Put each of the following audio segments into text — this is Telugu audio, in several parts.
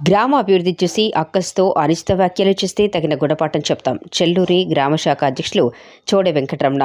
గ్రామ అభివృద్ధి చూసి అక్కస్తో అనిచిత వ్యాఖ్యలు చేస్తే తగిన గుణపాఠం చెప్తాం. చెల్లూరి గ్రామ శాఖ అధ్యక్షులు చోడ వెంకటరమణ.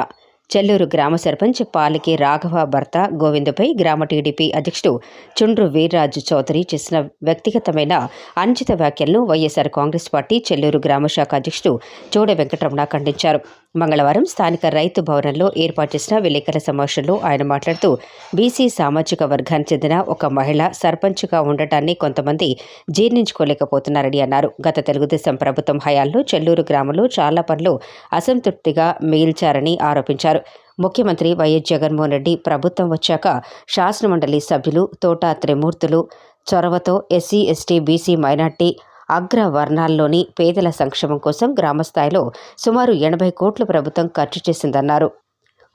చెల్లూరు గ్రామ సర్పంచ్ పాలకి రాఘవ భర్త గోవిందపై గ్రామ టీడీపీ అధ్యక్షుడు చుండ్రు వీర్రాజు చౌదరి చేసిన వ్యక్తిగతమైన అనుచిత వ్యాఖ్యలను వైఎస్ఆర్ కాంగ్రెస్ పార్టీ చెల్లూరు గ్రామ శాఖ అధ్యక్షుడు చోడ వెంకటరమణ ఖండించారు. మంగళవారం స్థానిక రైతు భవనంలో ఏర్పాటు చేసిన విలేకరుల సమావేశంలో ఆయన మాట్లాడుతూ బీసీ సామాజిక వర్గానికి చెందిన ఒక మహిళ సర్పంచ్గా ఉండటాన్ని కొంతమంది జీర్ణించుకోలేకపోతున్నారని అన్నారు. గత తెలుగుదేశం ప్రభుత్వం హయాల్లో చెల్లూరు గ్రామంలో చాలా పనులు అసంతృప్తిగా మిగిల్చారని ఆరోపించారు. ముఖ్యమంత్రి వైఎస్ జగన్మోహన్ రెడ్డి ప్రభుత్వం వచ్చాక శాసనమండలి సభ్యులు తోట త్రిమూర్తులు చొరవతో ఎస్సీ ఎస్టీ బీసీ మైనార్టీ అగ్ర వర్ణాల్లోని పేదల సంక్షేమం కోసం గ్రామస్థాయిలో సుమారు ఎనభై కోట్ల ప్రభుత్వం ఖర్చు చేసిందన్నారు.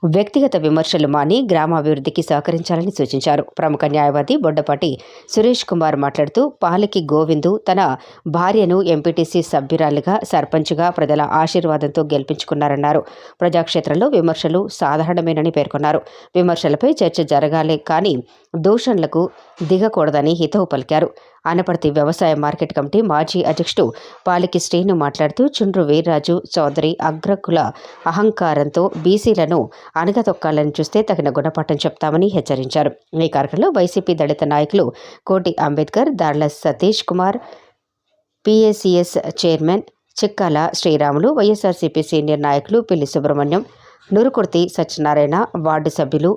వ్యక్తిగత విమర్శలు మాని గ్రామాభివృద్ధికి సహకరించాలని సూచించారు. ప్రముఖ న్యాయవాది బొడ్డపాటి సురేష్ కుమార్ మాట్లాడుతూ పాలికి గోవిందు తన భార్యను ఎంపీటీసీ సభ్యురాలుగా సర్పంచ్గా ప్రజల ఆశీర్వాదంతో గెలిపించుకున్నారన్నారు. ప్రజాక్షేత్రంలో విమర్శలు సాధారణమేనని పేర్కొన్నారు. విమర్శలపై చర్చ జరగాలే కానీ దూషణలకు దిగకూడదని హితవు పలికారు. అనపర్తి వ్యవసాయ మార్కెట్ కమిటీ మాజీ అధ్యక్షుడు పాలికి శ్రీను మాట్లాడుతూ చుండ్రు వీర్రాజు చౌదరి అగ్రకుల అహంకారంతో బీసీలను అణగదొక్కాలని చూస్తే తగిన గుణపాఠం చెప్తామని హెచ్చరించారు. ఈ కార్యక్రమంలో వైసీపీ దళిత నాయకులు కోటి Ambedkar Darla Satish Kumar PACS chairman Chikkala Sriramulu YSRCP senior నాయకులు పిల్లి సుబ్రహ్మణ్యం నురుకుర్తి సత్యనారాయణ వార్డు సభ్యులు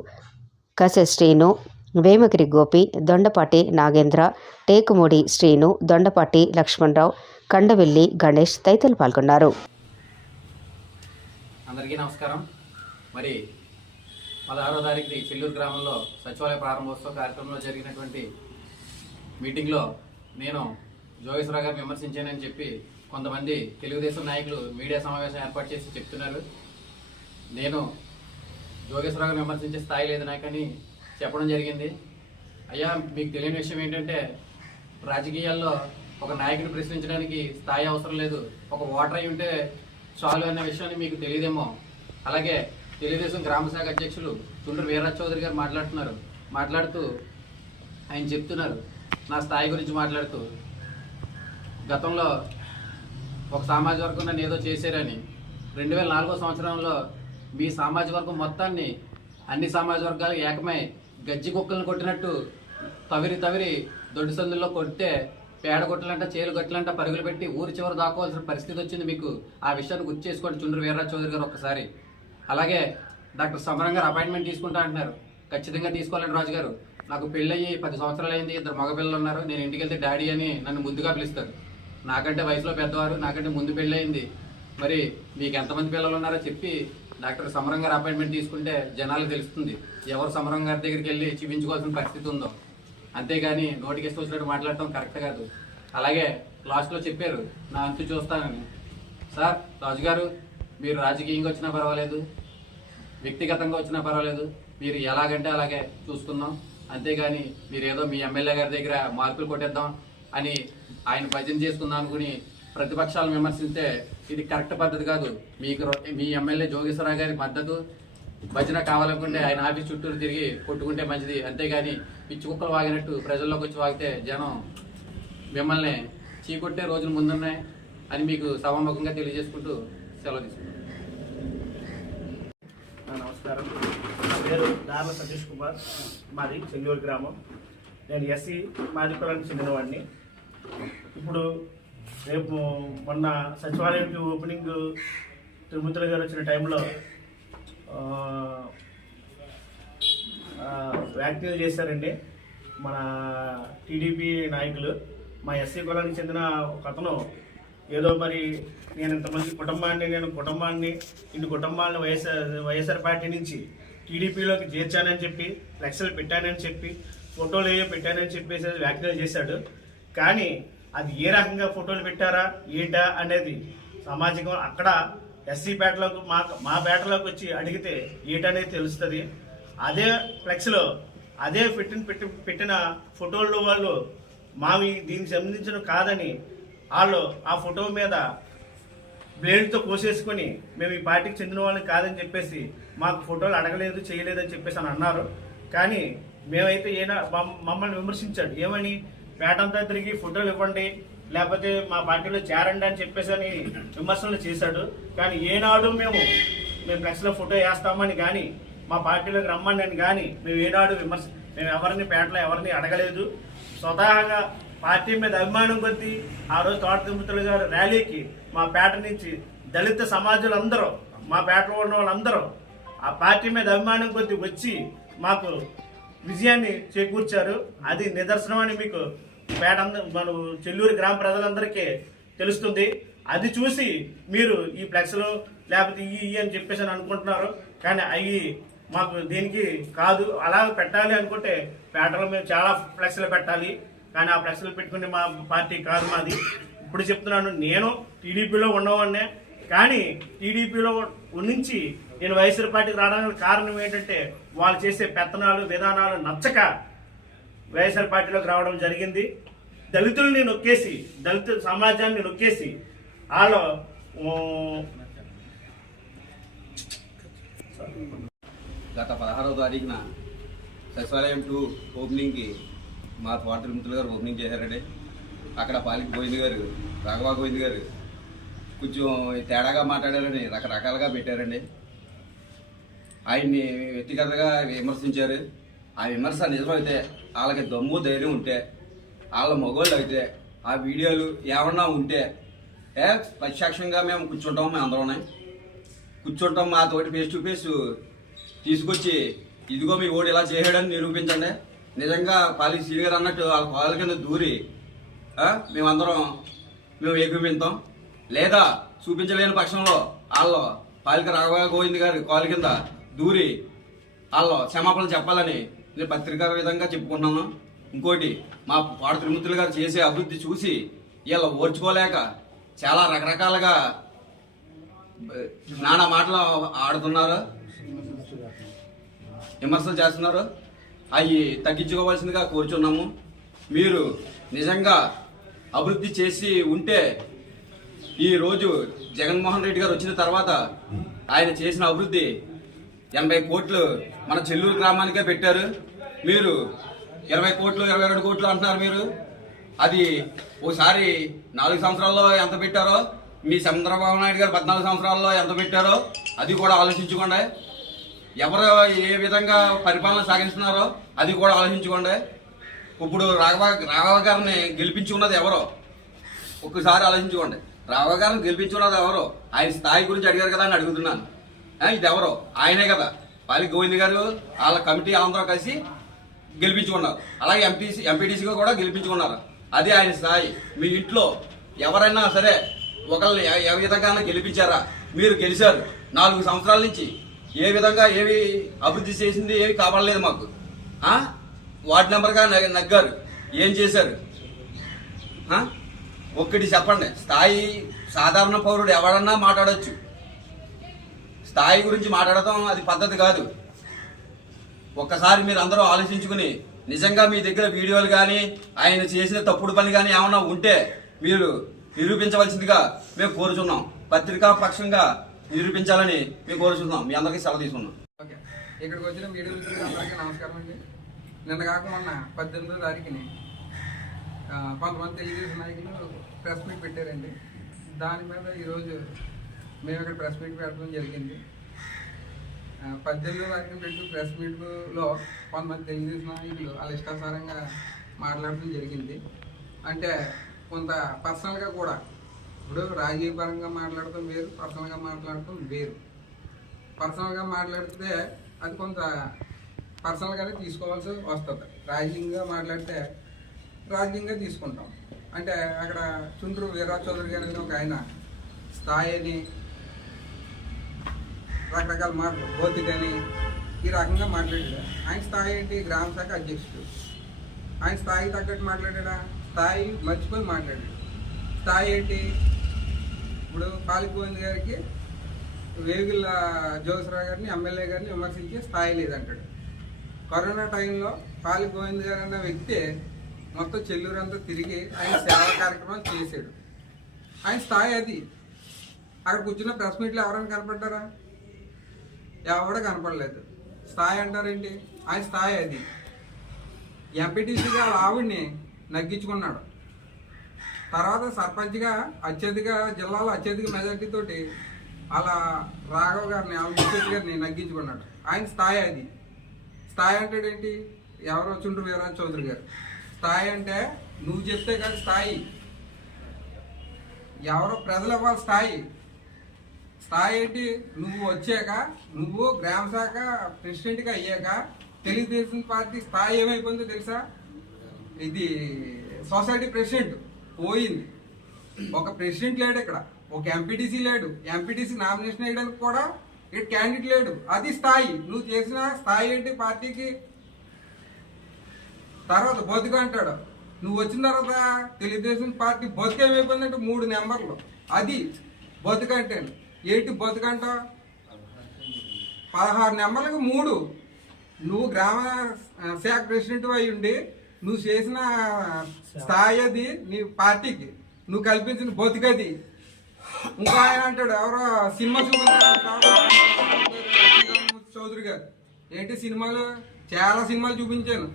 కసె శ్రీను వేమగిరి గోపి దొండపాటి నాగేంద్ర టేకుమూడి శ్రీను దొండపాటి లక్ష్మణరావు కండవెల్లి గణేష్ తదితరులు పాల్గొన్నారు. అందరికీ నమస్కారం. మరి పదహారో తారీఖుని చెల్లూరు గ్రామంలో సచివాలయ ప్రారంభోత్సవ కార్యక్రమంలో జరిగినటువంటి మీటింగ్లో నేను జోగేశ్వరరావు గారు విమర్శించానని చెప్పి కొంతమంది తెలుగుదేశం నాయకులు మీడియా సమావేశం ఏర్పాటు చేసి చెప్తున్నారు. నేను జోగేశ్వరరావు విమర్శించే స్థాయి లేదు నాకని చెప్పడం జరిగింది. అయ్యా మీకు తెలియని విషయం ఏంటంటే రాజకీయాల్లో ఒక నాయకుడిని ప్రశ్నించడానికి స్థాయి అవసరం లేదు. ఒక ఓటర్ అయి ఉంటే చాలు అన్న విషయాన్ని మీకు తెలియదేమో. అలాగే తెలుగుదేశం గ్రామశాఖ అధ్యక్షులు తుండ్రు వీరరాజ్ చౌదరి గారు మాట్లాడుతున్నారు. మాట్లాడుతూ ఆయన చెప్తున్నారు. నా స్థాయి గురించి మాట్లాడుతూ గతంలో ఒక సామాజిక వర్గం నన్ను ఏదో చేశారని రెండు వేల నాలుగో సంవత్సరంలో మీ సామాజిక వర్గం మొత్తాన్ని అన్ని సామాజిక వర్గాలు ఏకమై గజ్జి కుక్కలను కొట్టినట్టు తవిరి తవిరి దొడ్డి సందుల్లో కొడితే పేడ కొట్టలంట చేలు కొట్టలంట పరుగులు పెట్టి ఊరి చివరి దాకోవాల్సిన పరిస్థితి వచ్చింది మీకు. ఆ విషయాన్ని గుర్తు చేసుకోండి చుండ్రు వీర్రాజ్ చౌదరి గారు ఒక్కసారి. అలాగే డాక్టర్ సమరం గారు అపాయింట్మెంట్ తీసుకుంటా అంటున్నారు. ఖచ్చితంగా తీసుకోవాలండి రాజు గారు. నాకు పెళ్ళయ్యి పది సంవత్సరాలు అయింది ఇద్దరు మగపిల్లలు ఉన్నారు. నేను ఇంటికి వెళ్తే డాడీ అని నన్ను ముందుగా పిలుస్తారు. నాకంటే వయసులో పెద్దవారు నాకంటే ముందు పెళ్ళయింది. మరి మీకు ఎంతమంది పిల్లలు ఉన్నారో చెప్పి డాక్టర్ సమరం గారు అపాయింట్మెంట్ తీసుకుంటే జనాలు తెలుస్తుంది. ఎవరు సమరం గారి దగ్గరికి వెళ్ళి చూపించుకోవాల్సిన పరిస్థితి ఉందో. అంతేగాని నోటికి ఇష్టం వచ్చినట్టు మాట్లాడటం కరెక్ట్ కాదు. అలాగే లాస్ట్లో చెప్పారు నా అంతు చూస్తానని. సార్ రాజు గారు మీరు రాజకీయంగా వచ్చినా పర్వాలేదు. వ్యక్తిగతంగా వచ్చినా పర్వాలేదు. మీరు ఎలాగంటే అలాగే చూసుకుందాం. అంతేగాని మీరు ఏదో మీ ఎమ్మెల్యే గారి దగ్గర మార్కులు కొట్టేద్దాం అని ఆయన భజన చేసుకుందాం అనుకుని ప్రతిపక్షాలు విమర్శిస్తే ఇది కరెక్ట్ పద్ధతి కాదు. మీకు మీ ఎమ్మెల్యే జోగేశ్వరరావు గారి మద్దతు భజన కావాలనుకుంటే ఆయన ఆఫీస్ చుట్టూరు తిరిగి కొట్టుకుంటే మంచిది. అంతేగాని పిచ్చి కుక్కలు వాగినట్టు ప్రజల్లోకి వచ్చి వాగితే జనం మిమ్మల్ని చీకొట్టే రోజులు ముందున్నాయి అని మీకు సభాముఖంగా తెలియజేసుకుంటూ సెలవు తీసుకుంటాం నమస్కారం. నా పేరు దార్ల సతీష్ కుమార్. మాది చెల్లూరు గ్రామం. నేను ఎస్సీ మాది కులానికి చెందినవాడిని. ఇప్పుడు రేపు మొన్న సచివాలయంకి ఓపెనింగ్ తిరుమతుల గారు వచ్చిన టైంలో వ్యాఖ్యలు చేశారండి. మన టీడీపీ నాయకులు మా ఎస్సీ కులానికి చెందిన ఒక అతను ఏదో మరి నేను ఇంతమంది కుటుంబాన్ని నేను కుటుంబాన్ని ఇన్ని కుటుంబాలను వైఎస్ఆర్ వైఎస్ఆర్ పార్టీ నుంచి టీడీపీలోకి చేర్చానని చెప్పి లక్షలు పెట్టానని చెప్పి ఫోటోలు ఏవో పెట్టానని చెప్పేసి వ్యాఖ్యలు చేశాడు. కానీ అది ఏ రకంగా ఫోటోలు పెట్టారా ఏంటా అనేది సామాజికం అక్కడ ఎస్సీ పేటలోకి మా మా పేటలోకి వచ్చి అడిగితే ఏంటనేది తెలుస్తుంది. అదే ఫ్లెక్స్లో అదే పెట్టిన పెట్టి పెట్టిన ఫోటోల్లో వాళ్ళు మావి దీనికి సంబంధించిన కాదని వాళ్ళు ఆ ఫోటో మీద బ్లేడ్తో కోసేసుకొని మేము ఈ పార్టీకి చెందిన వాళ్ళని కాదని చెప్పేసి మాకు ఫోటోలు అడగలేదు చేయలేదు అని చెప్పేసి అని అన్నారు. కానీ మేమైతే ఏనా మమ్మల్ని విమర్శించాడు. ఏమని? పేటంతా తిరిగి ఫోటోలు ఇవ్వండి. లేకపోతే మా పార్టీలో చేరండి అని చెప్పేసి అని విమర్శలు చేశాడు. కానీ ఏనాడు మేము మేము ఫ్లెక్స్లో ఫోటో వేస్తామని కానీ మా పార్టీలోకి రమ్మని అని కానీ మేము ఏనాడు విమర్శ మేము ఎవరిని పేటలో ఎవరిని అడగలేదు. స్వతహాగా పార్టీ మీద అభిమానం కొద్దీ ఆ రోజు తోట తిరుమతులు గారు ర్యాలీకి మా పేట నుంచి దళిత సమాజాలు అందరూ మా పేటలో ఉన్న వాళ్ళందరూ ఆ పార్టీ మీద అభిమానం కొద్దీ వచ్చి మాకు విజయాన్ని చేకూర్చారు. అది నిదర్శనం అని మీకు పేట మన చెల్లూరు గ్రామ ప్రజలందరికీ తెలుస్తుంది. అది చూసి మీరు ఈ ఫ్లెక్స్లు లేకపోతే ఈ ఈ అని చెప్పేసి అని అనుకుంటున్నారు. కానీ అవి మాకు దీనికి కాదు. అలా పెట్టాలి అనుకుంటే పేటలో మేము చాలా ఫ్లెక్స్లు పెట్టాలి. కానీ ఆ ఫ్లెక్స్లు పెట్టుకునే మా పార్టీ కాదు మాది. ఇప్పుడు చెప్తున్నాను నేను టీడీపీలో ఉన్నవాడినే. కానీ టీడీపీలో నుంచి నేను వైఎస్ఆర్ పార్టీకి రావడానికి కారణం ఏంటంటే వాళ్ళు చేసే పెత్తనాలు విధానాలు నచ్చక వైఎస్ఆర్ పార్టీలోకి రావడం జరిగింది. దళితుల్ని నొక్కేసి దళిత సమాజాన్ని నొక్కేసి వాళ్ళ గత పదహారవ తారీఖున సచివాలయం టూ ఓపెనింగ్కి మా తోట మిత్రులు గారు ఓపెనింగ్ చేశారండి. అక్కడ పాలిక గోవింద్ గారు రాఘవా గోవింద్ గారు కొంచెం తేడాగా మాట్లాడారని రకరకాలుగా పెట్టారండి. ఆయన్ని వ్యక్తిగతంగా విమర్శించారు. ఆ విమర్శ నిజమైతే వాళ్ళకి దమ్ము ధైర్యం ఉంటే వాళ్ళ మగవాళ్ళు అయితే ఆ వీడియోలు ఏమన్నా ఉంటే ఏ ప్రత్యక్షంగా మేము కూర్చుంటాం మేము అందరం కూర్చుంటాం మా తోటి ఫేస్ టు ఫేస్ తీసుకొచ్చి ఇదిగో మీ ఓడి ఇలా చేయడని నిరూపించండి. నిజంగా పాలి సీనియర్ అన్నట్టు వాళ్ళ కాళ్ళ కింద దూరి మేమందరం మేము ఏకీపింతాం లేదా చూపించలేని పక్షంలో వాళ్ళు పాలిక రాఘవ గోవింద్ గారి కాళ్ళ కింద దూరి వాళ్ళు క్షమాపణ చెప్పాలని నేను పత్రికా విధంగా చెప్పుకుంటున్నాను. ఇంకోటి మా పాడ త్రిమూర్తులు గారు చేసే అభివృద్ధి చూసి వీళ్ళు ఓర్చుకోలేక చాలా రకరకాలుగా నానా మాటలు ఆడుతున్నారు. విమర్శలు చేస్తున్నారు. అవి తగ్గించుకోవాల్సిందిగా కోరుచున్నాము. మీరు నిజంగా అభివృద్ధి చేసి ఉంటే ఈ రోజు జగన్మోహన్ రెడ్డి గారు వచ్చిన తర్వాత ఆయన చేసిన అభివృద్ధి ఎనభై కోట్లు మన చెల్లూరు గ్రామానికే పెట్టారు. మీరు ఇరవై కోట్లు ఇరవై రెండు కోట్లు అంటున్నారు మీరు. అది ఒకసారి నాలుగు సంవత్సరాల్లో ఎంత పెట్టారో మీ చంద్రబాబు నాయుడు గారు పద్నాలుగు సంవత్సరాల్లో ఎంత పెట్టారో అది కూడా ఆలోచించుకోండి. ఎవరు ఏ విధంగా పరిపాలన సాగిస్తున్నారో అది కూడా ఆలోచించుకోండి. ఇప్పుడు రాఘవ రాఘవ గారిని గెలిపించుకున్నది ఎవరో ఒక్కసారి ఆలోచించుకోండి. రాఘవ గారిని గెలిపించుకున్నది ఎవరో ఆయన స్థాయి గురించి అడిగారు కదా అని అడుగుతున్నాను. ఇది ఎవరో? ఆయనే కదా. పాలి గోవింద్ గారు వాళ్ళ కమిటీ అందరూ కలిసి గెలిపించుకున్నారు. అలాగే ఎంపీసీ ఎంపీటీసీగా కూడా గెలిపించుకున్నారు. అది ఆయన స్థాయి. మీ ఇంట్లో ఎవరైనా సరే ఒకళ్ళని ఏ- ఏ విధంగా గెలిపించారా? మీరు గెలిచారు. నాలుగు సంవత్సరాల నుంచి ఏ విధంగా ఏవి అభివృద్ధి చేసింది ఏవి కాపాడలేదు మాకు. వార్డ్ వార్డు నెంబర్గా నగ్గారు. ఏం చేశారు? ఒక్కటి చెప్పండి. స్థాయి సాధారణ పౌరుడు ఎవడన్నా మాట్లాడచ్చు. స్థాయి గురించి మాట్లాడటం అది పద్ధతి కాదు. ఒక్కసారి మీరు అందరూ ఆలోచించుకుని నిజంగా మీ దగ్గర వీడియోలు కానీ ఆయన చేసిన తప్పుడు పని కానీ ఏమన్నా ఉంటే మీరు నిరూపించవలసిందిగా మేము కోరుచున్నాం. పత్రికా పక్షంగా నిరూపించాలని మేము కోరుచున్నాం. మీ అందరికీ సెలవు తీసుకున్నాం. ఓకే. ఇక్కడికి వచ్చిన మీడియా అందరికీ నమస్కారం అండి. నిన్న కాక మొన్న పద్దెనిమిదో తారీఖుని కొంతమంది తెలుగుదేశం నాయకులు ప్రెస్ మీట్ పెట్టారండి. దాని మీద ఈరోజు మేము ఇక్కడ ప్రెస్ మీట్ పెట్టడం జరిగింది. పద్దెనిమిది వరకు పెట్టి ప్రెస్ మీట్లో కొంతమంది తెలుగుదేశం నాయకులు వాళ్ళ ఇష్టాసారంగా మాట్లాడడం జరిగింది. అంటే కొంత పర్సనల్గా కూడా. ఇప్పుడు రాజకీయ పరంగా మాట్లాడటం వేరు పర్సనల్గా మాట్లాడటం వేరు. పర్సనల్గా మాట్లాడితే అది కొంత పర్సనల్గానే తీసుకోవాల్సి వస్తుంది. రాజకీయంగా మాట్లాడితే రాజకీయంగా తీసుకుంటాం. అంటే అక్కడ చుండ్రు వీరా చౌదరి గారి ఒక ఆయన స్థాయి అని రకరకాల మాటలు కానీ ఈ రకంగా మాట్లాడాడు. ఆయన స్థాయి ఏంటి? గ్రామ శాఖ అధ్యక్షుడు. ఆయన స్థాయికి తగ్గట్టు మాట్లాడాడా? స్థాయి మర్చిపోయి మాట్లాడాడు. స్థాయి ఏంటి? ఇప్పుడు పాలిపోయింది గారికి వేగుల జోగేశ్వరరావు గారిని ఎమ్మెల్యే గారిని విమర్శించే స్థాయి లేదంటాడు. కరోనా టైంలో పాలి గోవింద్ గారు అన్న వ్యక్తి మొత్తం చెల్లూరంతా తిరిగి ఆయన సేవా కార్యక్రమం చేశాడు. ఆయన స్థాయి అది. అక్కడ కూర్చున్న ప్రెస్ మీట్లో ఎవరైనా కనపడ్డారా? ఎవడ కనపడలేదు. స్థాయి అంటారేంటి? ఆయన స్థాయి అది. ఎంపీటీసీగా ఆవిడ్ని నగ్గించుకున్నాడు. తర్వాత సర్పంచ్గా అత్యధిక జిల్లాలో అత్యధిక మెజార్టీతోటి అలా రాఘవ్ గారిని వాళ్ళ గారిని నగ్గించుకున్నాడు. ఆయన స్థాయి అది. స్థాయి అంటే ఏంటి ఎవరో చుండ్రు వీరరాజు చౌదరి గారు? స్థాయి అంటే నువ్వు చెప్తే కాదు స్థాయి. ఎవరో ప్రజలు ఇవ్వాలి స్థాయి. స్థాయి ఏంటి? నువ్వు వచ్చాక నువ్వు గ్రామ శాఖ ప్రెసిడెంట్గా అయ్యాక తెలుగుదేశం పార్టీ స్థాయి ఏమైపోయిందో తెలుసా? ఇది సొసైటీ ప్రెసిడెంట్ పోయింది. ఒక ప్రెసిడెంట్ లేడు ఇక్కడ ఒక ఎంపీటీసీ లేడు. ఎంపీటీసీ నామినేషన్ వేయడానికి కూడా ఇక్కడ క్యాండిడేట్ లేడు. అది స్థాయి. నువ్వు చేసిన స్థాయి ఏంటి పార్టీకి? తర్వాత బతుకు అంటాడు. నువ్వు వచ్చిన తర్వాత తెలుగుదేశం పార్టీ బతుకు ఏమైపోయిందంటే మూడు నెంబర్లు. అది బతుకు అంటాను. ఏంటి బతుకంట? పదహారు నెంబర్లకు మూడు. నువ్వు గ్రామ శాఖ ప్రెసిడెంట్ అయి ఉండి నువ్వు చేసిన స్థాయి అది నీ పార్టీకి. నువ్వు కల్పించిన బతుకది. ఇంకా ఆయన అంటాడు ఎవరో సినిమా చూపించారు చౌదరి గారు. ఏంటి సినిమాలు? చాలా సినిమాలు చూపించాను.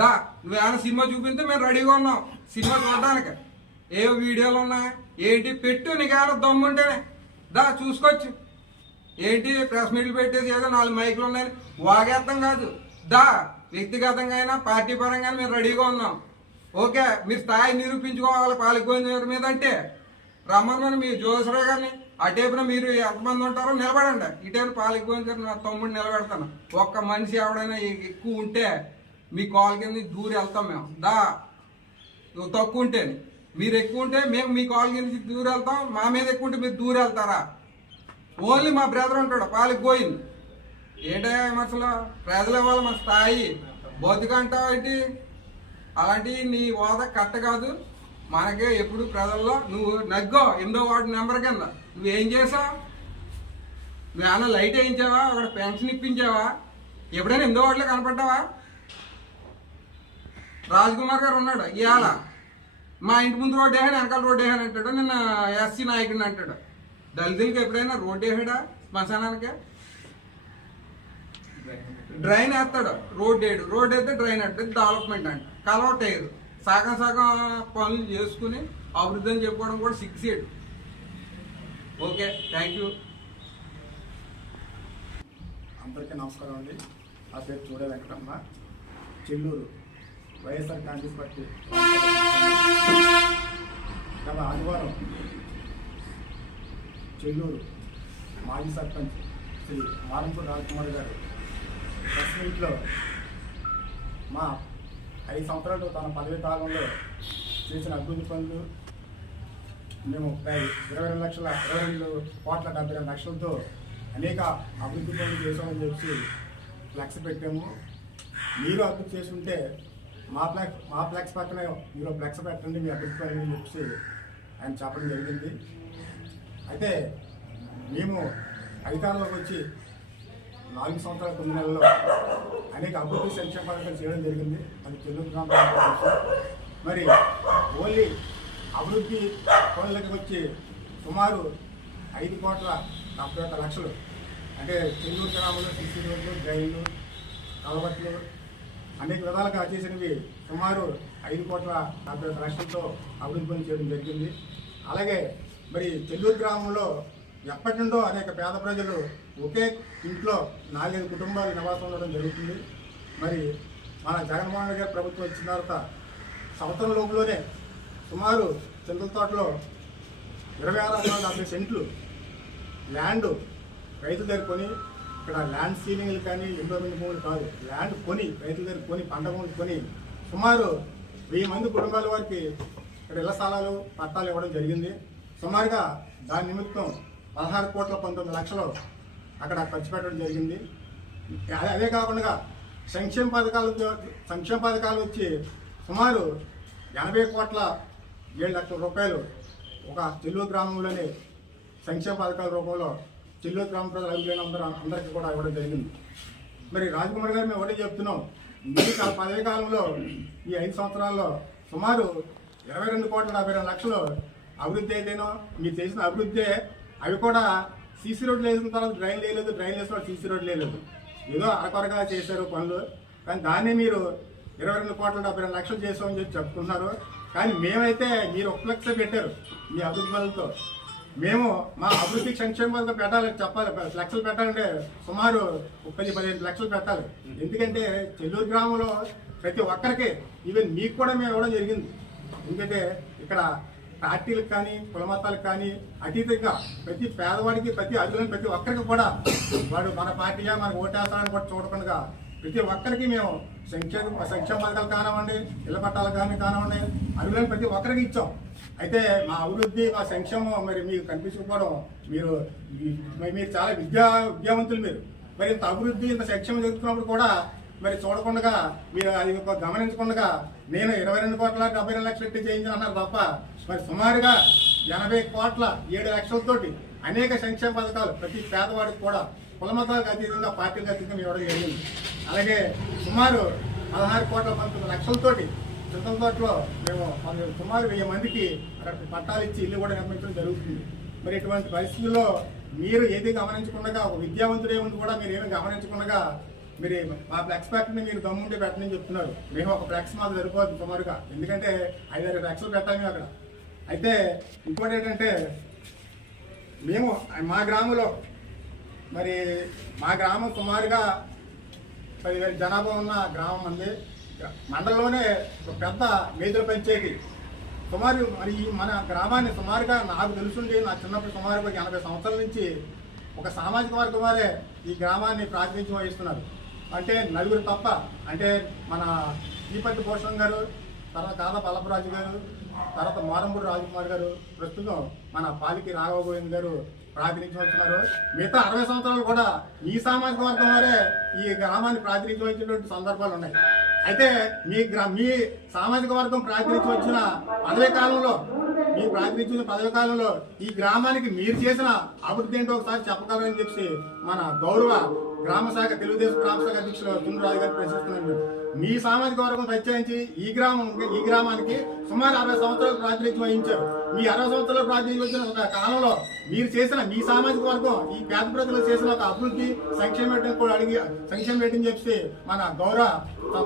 దా నువ్వేమైనా సినిమా చూపిస్తే మేము రెడీగా ఉన్నాం. సినిమా చూడడానికి. ఏ వీడియోలు ఉన్నాయి ఏంటి పెట్టు నీకేమైనా దమ్ము ఉంటేనే దా చూసుకోవచ్చు. ఏంటి? ప్రెస్ మీట్లు పెట్టేసి ఏదో నాలుగు మైకులు ఉన్నాయని వాగేద్దాం కాదు. దా వ్యక్తిగతంగా అయినా పార్టీ పరంగా మేము రెడీగా ఉన్నాం. ఓకే మీరు స్థాయి నిరూపించుకోవాలి పాలకొండ మీద అంటే. రమ్మని మీ జోసరావు గారిని. ఆ మీరు ఎంతమంది ఉంటారో నిలబడండి. ఈ టైపు నా తమ్ముడిని నిలబెడతాను. ఒక్క మనిషి ఎవడైనా ఎక్కువ ఉంటే మీ కాల్ కింద దూరి వెళ్తాం మేము. దా తక్కువ ఉంటే. మీరు ఎక్కువ ఉంటే మేము మీ కాల్ గెలిచి దూరం వెళ్తాం మా మీద ఎక్కువ ఉంటే మీరు దూరం వెళ్తారా? ఓన్లీ మా బ్రదర్ ఉంటాడు వాళ్ళకి పోయింది ఏంటయ్యా విమర్శలు ప్రజల వాళ్ళ మన స్థాయి. బతుకంటావు ఏంటి? అలాంటి నీ హోదా కట్ట కాదు. మనకే ఎప్పుడు ప్రజల్లో నువ్వు నగ్గో ఎనిమిదో వార్డు నెంబర్ కింద. నువ్వేం చేసావు? నువ్వేమన్నా లైట్ వేయించావా? అక్కడ పెన్షన్ ఇప్పించావా? ఎప్పుడైనా ఎనిమిదో వార్డులో కనపడ్డావా? రాజ్ కుమార్ గారు ఉన్నాడు ఇవాళ మా ఇంటి ముందు రోడ్డు వేసాను వెనకాల రోడ్డు వేసాను అంటాడు నిన్న ఎస్సీ నాయకుడిని అంటాడు. దళితులకి ఎప్పుడైనా రోడ్డు వేసాడా శ్మశానానికి? డ్రైన్ వేస్తాడు రోడ్ వేయడు. రోడ్ వేస్తే డ్రైన్ అంటే డెవలప్మెంట్ అంట. కలవట్ అయ్యదు సగం సగం పనులు చేసుకుని అభివృద్ధి అని చెప్పుకోవడం కూడా six eight okay thank you. అందరికీ నమస్కారం అండి. నా పేరు Chuda Venkatamma. Chelluru. YSR congress party. గత ఆదివారం చెల్లూరు మాజీ సర్పంచ్ శ్రీ మారంపూర్ రాజకుమార్ గారు ప్రెస్ మీట్లో మా ఐదు సంవత్సరాలు తన పదవి కాలంలో చేసిన అభివృద్ధి పనులు మేము ఇరవై రెండు లక్షల ఇరవై రెండు కోట్ల డెబ్బై రెండు లక్షలతో అనేక అభివృద్ధి పనులు చేశామని చెప్పి ఫ్లెక్స్ పెట్టాము. మీరు అభివృద్ధి చేస్తుంటే మా ఫ్లెక్స్ మా ఫ్లెక్స్ పక్కనే మీరు ఫ్లెక్స్ పెట్టండి మీ అభిప్రాయం అని చెప్పి ఆయన చెప్పడం జరిగింది. అయితే మేము అధికారంలోకి వచ్చి నాలుగు సంవత్సరాల తొమ్మిది నెలల్లో అనేక అభివృద్ధి సంక్షేమ పథకాలు చేయడం జరిగింది. అది తెలుగు ప్రాంతాల్లో మరి ఓన్లీ అభివృద్ధి పనులకి వచ్చి సుమారు ఐదు కోట్ల డెబ్బై ఒక్క లక్షలు. అంటే చెల్లూరు గ్రామంలో సిసి రోడ్లు డ్రైన్లు కలవట్లు అనేక విధాలుగా చేసినవి సుమారు ఐదు కోట్ల డెబ్బై లక్షలతో అభివృద్ధి పనులు చేయడం జరిగింది. అలాగే మరి చెల్లూరు గ్రామంలో ఎప్పటి నుండో అనేక పేద ప్రజలు ఒకే ఇంట్లో నాలుగైదు కుటుంబాలు నివాసం ఉండడం జరుగుతుంది. మరి మన జగన్మోహన్ రెడ్డి గారు ప్రభుత్వం వచ్చిన తర్వాత సంవత్సరం లోపులోనే సుమారు చింతల తోటలో ఇరవై ఆరు వందల డెబ్బై సెంట్లు ల్యాండ్ రైతు దగ్గర కొని ఇక్కడ ల్యాండ్ సీలింగ్లు కానీ ఎండోమెంట్ భూములు కాదు. ల్యాండ్ కొని రైతుల దగ్గర కొని పంట భూములు కొని సుమారు వెయ్యి మంది కుటుంబాల వారికి ఇక్కడ ఇళ్ళ స్థలాలు పట్టాలు ఇవ్వడం జరిగింది. సుమారుగా దాని నిమిత్తం పదహారు కోట్ల పంతొమ్మిది లక్షలు అక్కడ ఖర్చు పెట్టడం జరిగింది. అదే- కాకుండా సంక్షేమ పథకాలు సంక్షేమ పథకాలు వచ్చి సుమారు ఎనభై కోట్ల ఏడు లక్షల రూపాయలు ఒక తెలుగు గ్రామంలోని సంక్షేమ పథకాల రూపంలో చెల్లూరు గ్రామ ప్రజలు అభివృద్ధి అందరూ అందరికీ కూడా ఇవ్వడం జరిగింది. మరి రాజకుమార్ గారు మేము ఒకటే చెప్తున్నాం. మీ పదవి కాలంలో ఈ ఐదు సంవత్సరాల్లో సుమారు ఇరవై రెండు కోట్ల డెబ్బై రెండు లక్షలు అభివృద్ధి అయితేనో మీరు చేసిన అభివృద్ధి అవి కూడా సీసీ రోడ్లు వేసిన తర్వాత డ్రైన్ లేదు డ్రైన్ వేసిన తర్వాత సీసీ రోడ్లు లేదు ఏదో అరకొరగా చేశారు పనులు. కానీ దాన్ని మీరు ఇరవై రెండు కోట్ల డెబ్బై రెండు లక్షలు చేసామని చెప్పి చెప్పుకుంటున్నారు కానీ మేమైతే మీరు ఒక లక్ష పెట్టారు మీ అభివృద్ధి పనులతో. మేము మా అభివృద్ధి సంక్షేమ పథకం పెట్టాలని చెప్పాలి లక్షలు పెట్టాలంటే సుమారు ముప్పై పది పదిహేను లక్షలు పెట్టాలి. ఎందుకంటే చెల్లూరు గ్రామంలో ప్రతి ఒక్కరికి ఈవెన్ మీకు కూడా మేము ఇవ్వడం జరిగింది. ఎందుకంటే ఇక్కడ పార్టీలకు కానీ కులమతాలకు కానీ అతీతంగా ప్రతి పేదవాడికి ప్రతి అర్హులైన ప్రతి ఒక్కరికి కూడా వాడు మన పార్టీగా మన ఓటేస్తారని కూడా చూడకుండా ప్రతి ఒక్కరికి మేము సంక్షేమ సంక్షేమ పథకాలు కానివ్వండి ఇళ్ళ పట్టాలు కానీ కానివ్వండి అర్హులైన ప్రతి ఒక్కరికి ఇచ్చాం. అయితే మా అభివృద్ధి మా సంక్షేమం మరి మీకు కనిపించకపోవడం మీరు మరి మీరు చాలా విద్యా విద్యావంతులు మీరు. మరి ఇంత అభివృద్ధి ఇంత సంక్షేమం జరుగుతున్నప్పుడు కూడా మరి చూడకుండా మీరు అది ఒక గమనించకుండా నేను ఇరవై రెండు కోట్ల డెబ్బై రెండు లక్షలు ఎట్టి చేయించాను అన్నారు తప్ప మరి సుమారుగా ఎనభై కోట్ల ఏడు లక్షలతోటి అనేక సంక్షేమ పథకాలు ప్రతి పేదవాడికి కూడా కులమతాలకు అతీతంగా పార్టీలకు అతీతంగా ఇవ్వడం జరిగింది. అలాగే సుమారు పదహారు కోట్ల పంతొమ్మిది లక్షలతోటి చింతలతోటలో మేము మన సుమారు వెయ్యి మందికి అక్కడ పట్టాలు ఇచ్చి ఇల్లు కూడా నిర్మించడం జరుగుతుంది. మరి ఇటువంటి పరిస్థితుల్లో మీరు ఏది గమనించకుండా ఒక విద్యావంతుడే ఉండి కూడా మీరు ఏమి గమనించకుండా మీరు మా ఫ్లెక్స్ ప్యాక్ని మీరు దమ్ముంటే పెట్టని చెప్తున్నారు. మేము ఒక ఫ్లెక్స్ మాకు సరిపోదు సుమారుగా. ఎందుకంటే ఐదారు లక్షలు పెట్టాలి అక్కడ. అయితే ఇంకోటి ఏంటంటే మేము మా గ్రామంలో మరి మా గ్రామం సుమారుగా పదివేల జనాభా ఉన్న గ్రామం అంది మండలంలోనే ఒక పెద్ద మేజర్ పంచాయతీ. సుమారు మరి ఈ మన గ్రామాన్ని సుమారుగా నాకు తెలుసుండి నా చిన్నప్పుడు సుమారుగా ఒక ఎనభై సంవత్సరాల నుంచి ఒక సామాజిక వర్గం వారే ఈ గ్రామాన్ని ప్రాతినిధ్యం వహిస్తున్నారు. అంటే నలుగురు తప్ప అంటే మన ఈపత్తి భూషణ్ గారు తర్వాత కాద పల్లపరాజు గారు తర్వాత మారంపూడి రాజకుమార్ గారు ప్రస్తుతం మన పాలికి రాఘవ గోవింద్ గారు ప్రాతినిధ్యం వహిస్తున్నారు. మిగతా అరవై సంవత్సరాలు కూడా ఈ సామాజిక వర్గం వారే ఈ గ్రామాన్ని ప్రాతినిధ్యం వహించినటువంటి సందర్భాలు ఉన్నాయి అయితే మీ గ్రా మీ సామాజిక వర్గం ప్రాతినిధ్యం వచ్చిన పదవీ కాలంలో మీ ప్రాతినిధ్యం పదవీ కాలంలో ఈ గ్రామానికి మీరు చేసిన అభివృద్ధి ఏంటో ఒకసారి చెప్పగలరని చెప్పి మన గౌరవ గ్రామ శాఖ తెలుగుదేశం గ్రామ శాఖ అధ్యక్షులు చుండ్రాజు గారు ప్రశ్నిస్తున్నాను మీ సామాజిక వర్గం ప్రత్యేకించి ఈ గ్రామం ఈ గ్రామానికి సుమారు అరవై సంవత్సరాలు ప్రాతినిధ్యం వహించారు. మీ అరవై సంవత్సరాల ప్రాతినిధ్యం ఒక కాలంలో మీరు చేసిన మీ సామాజిక వర్గం ఈ పేద ప్రజలు చేసిన ఒక అభివృద్ధి సంక్షేమ కూడా అడిగి సంక్షేమ రేటింగ్ చెప్పి మన గౌరవ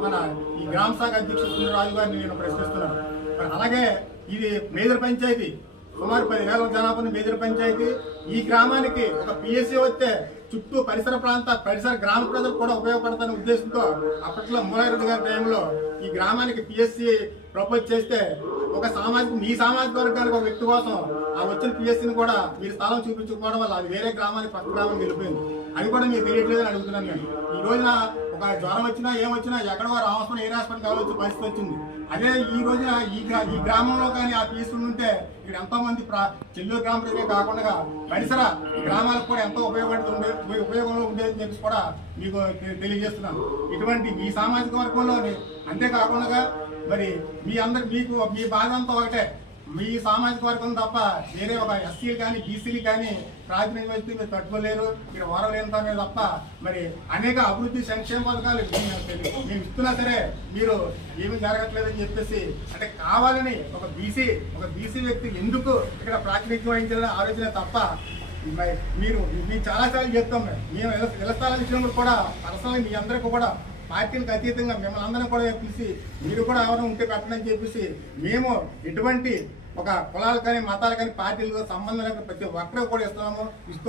మన ఈ గ్రామ శాఖ అధ్యక్షుడు సుందరరాజు గారిని నేను ప్రశ్నిస్తున్నాను. మరి అలాగే ఇది మేజర్ పంచాయతీ సుమారు పదివేల జనాభా మేజర్ పంచాయతీ. ఈ గ్రామానికి ఒక పిఎస్సీ వస్తే చుట్టూ పరిసర ప్రాంత పరిసర గ్రామ ప్రజలు కూడా ఉపయోగపడతానే ఉద్దేశంతో అప్పట్లో మూలారెడ్డి గారి టైంలో ఈ గ్రామానికి పిఎస్సి ప్రపోజ్ చేస్తే ఒక సామాజిక మీ సామాజిక వర్గానికి ఒక వ్యక్తి కోసం ఆ వచ్చిన పిఎస్సీని కూడా మీరు స్థలం చూపించకపోవడం వల్ల అది వేరే గ్రామానికి పక్క గ్రామం వెళ్ళిపోయింది. అది కూడా మీరు తెలియట్లేదని అడుగుతున్నాను నేను. ఈ రోజున ఒక జ్వరం వచ్చినా ఏమొచ్చినా ఎక్కడో రావాల్సిన ఏ హాస్పిటల్ కావాల్సిన పరిస్థితి వచ్చింది. అదే ఈ రోజున ఈ ఈ గ్రామంలో కానీ ఆ పీసులు ఉంటే ఇక్కడ ఎంతో మంది ప్రా- చెల్లూరు గ్రామ ప్రజలే కాకుండా పరిసర గ్రామాలకు కూడా ఎంతో ఉపయోగపడుతూ ఉపయోగంలో ఉండేదని చెప్పి కూడా మీకు తెలియజేస్తున్నాను. ఇటువంటి ఈ సామాజిక వర్గంలో అంతేకాకుండా మరి మీ అందరి మీకు మీ బాధ అంతా ఒకటే. మీ సామాజిక వర్గం తప్ప వేరే ఒక ఎస్సీలు కానీ బీసీలు కానీ ప్రాతినిధ్యం వస్తే మీరు తట్టుకోలేరు మీరు ఓరలేని తప్ప మరి అనేక అభివృద్ధి సంక్షేమ పథకాలు మేము ఇస్తున్నా సరే మీరు ఏమీ జరగట్లేదని చెప్పేసి అంటే కావాలని ఒక బీసీ ఒక బీసీ వ్యక్తి ఎందుకు ఇక్కడ ప్రాతినిధ్యం వహించాలని ఆలోచన తప్ప మరి మీరు మేము చాలాసార్లు చెప్తాం. మేము మేము ఇళ్ళ విషయంలో కూడా పర్సనల్ మీ అందరికీ కూడా పార్టీలకు అతీతంగా మిమ్మల్ని అందరం కూడా పిలిచి మీరు కూడా ఎవరైనా ఉంటే పెట్టడం చెప్పేసి మేము ఎటువంటి ఒక కులాలు కానీ మతాలు కానీ పార్టీలతో సంబంధం లేకుండా ప్రతి ఒక్కరికి కూడా ఇస్తున్నాము.